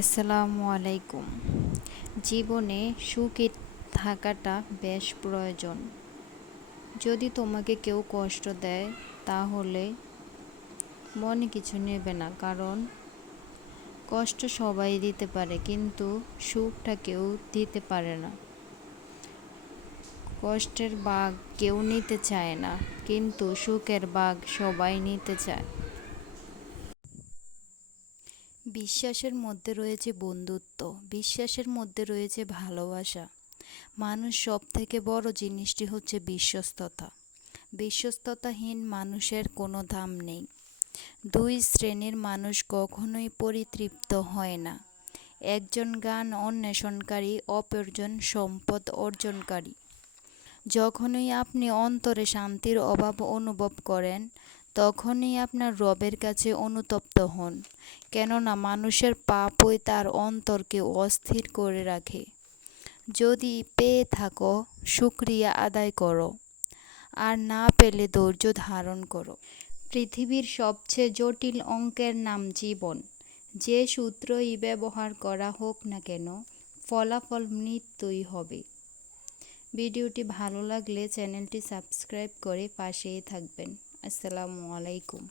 আসসালামু আলাইকুম। জীবনে সুখী থাকাটা বেশ প্রয়োজন। যদি তোমাকে কেউ কষ্ট দেয় তাহলে মনে কিছু নেবে না, কারণ কষ্ট সবাই দিতে পারে কিন্তু সুখটা কেউ দিতে পারে না। কষ্টের ভাগ কেউ নিতে চায় না, কিন্তু সুখের ভাগ সবাই নিতে চায়। বিশ্বাসের মধ্যে রয়েছে বন্ধুত্ব, বিশ্বাসের মধ্যে রয়েছে ভালোবাসা। মানুষ সবথেকে বড় জিনিসটি হচ্ছে বিশ্বস্ততা। বিশ্বস্ততাহীন মানুষের কোনো দাম নেই। দুই শ্রেণীর মানুষ কখনোই পরিতৃপ্ত হয় না। একজন জ্ঞান অন্বেষণকারী, অপরজন সম্পদ অর্জনকারী। যখনই আপনি অন্তরে শান্তির অভাব অনুভব করেন, তখনই আপনার রবের কাছে অনুতপ্ত হন, কেননা মানুষের পাপই তার অন্তরকে অস্থির করে রাখে। যদি পেয়ে থাকো, শুকরিয়া আদায় করো, আর না পেলে ধৈর্য ধারণ করো। পৃথিবীর সবচেয়ে জটিল অঙ্কের নাম জীবন। যে সূত্রই ব্যবহার করা হোক না কেন, ফলাফল মৃত্যুই হবে। ভিডিওটি ভালো লাগলে চ্যানেলটি সাবস্ক্রাইব করে পাশেই থাকবেন। আসসালামু আলাইকুম।